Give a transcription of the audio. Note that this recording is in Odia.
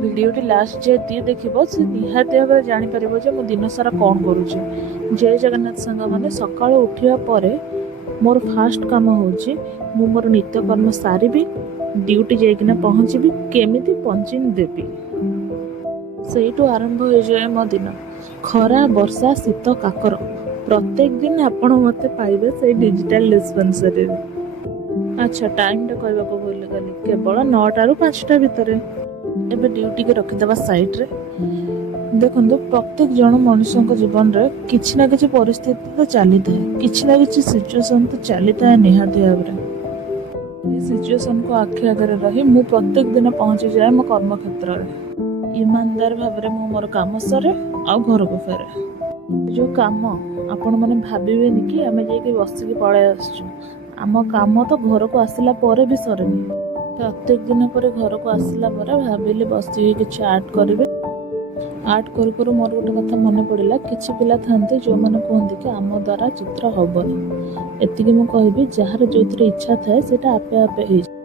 भिडियोटी लास्ट जे दी देखिबो से निहाती भाବରେ ଜାଣିପାରିବ ଯେ ମୁଁ ଦିନ ସାରା କ'ଣ କରୁଛି। ଜୟ ଜଗନ୍ନାଥ ସାଙ୍ଗମାନେ, ସକାଳୁ ଉଠିବା ପରେ ମୋର ଫାଷ୍ଟ କାମ ହେଉଛି ମୁଁ ମୋର ନିତ୍ୟକର୍ମ ସାରିବି, ଡ୍ୟୁଟି ଯାଇକିନା ପହଞ୍ଚିବି, କେମିତି ପଞ୍ଚିଂ ଦେବି, ସେଇଠୁ ଆରମ୍ଭ ହୋଇଯାଏ ମୋ ଦିନ। ଖରା ବର୍ଷା ଶୀତ କାକର ପ୍ରତ୍ୟେକ ଦିନ ଆପଣ ମୋତେ ପାଇବେ ସେଇ ଡିଜିଟାଲ ଡିସ୍ପେନ୍ସରୀରେ। ଆଚ୍ଛା, ଟାଇମ୍ଟା କହିବାକୁ ଭୁଲିଗଲି, କେବଳ 9ଟାରୁ 5ଟା ଭିତରେ। ଏବେ ଡ୍ୟୁଟିକି ରଖିଦେବା ସାଇଡ଼୍ରେ। ଦେଖନ୍ତୁ, ପ୍ରତ୍ୟେକ ଜଣ ମଣିଷଙ୍କ ଜୀବନରେ କିଛି ନା କିଛି ପରିସ୍ଥିତି ତ ଚାଲିଥାଏ, କିଛି ନା କିଛି ସିଚୁଏସନ୍ ତ ଚାଲିଥାଏ ନିହାତି ଭାବରେ। ଏହି ସିଚୁଏସନ୍କୁ ଆଖି ଆଗରେ ରହି ମୁଁ ପ୍ରତ୍ୟେକ ଦିନ ପହଞ୍ଚିଯାଏ ମୋ କର୍ମକ୍ଷେତ୍ରରେ। ଇମାନଦାର ଭାବରେ ମୁଁ ମୋର କାମ ସରେ ଆଉ ଘରକୁ ଫେରେ। ଯେଉଁ କାମ ଆପଣମାନେ ଭାବିବେନି କି ଆମେ ଯାଇକି ବସିକି ପଳାଇ ଆସୁଛୁ, ଆମ କାମ ତ ଘରକୁ ଆସିଲା ପରେ ବି ସରେନି। ପ୍ରତ୍ୟେକ ଦିନ ପରେ ଘରକୁ ଆସିଲା ପରେ ଭାବିଲି ବସିକି କିଛି ଆର୍ଟ କରିବି। ଆର୍ଟ କରୁ କରୁ ମୋର ଗୋଟେ କଥା ମନେ ପଡ଼ିଲା, କିଛି ପିଲା ଥାନ୍ତି ଯେଉଁମାନେ କୁହନ୍ତି କି ଆମ ଦ୍ୱାରା ଚିତ୍ର ହେବନି। ଏତିକି ମୁଁ କହିବି, ଯାହାର ଯେଉଁଥିରେ ଇଚ୍ଛା ଥାଏ ସେଇଟା ଆପେ ଆପେ ହେଇଯାଏ।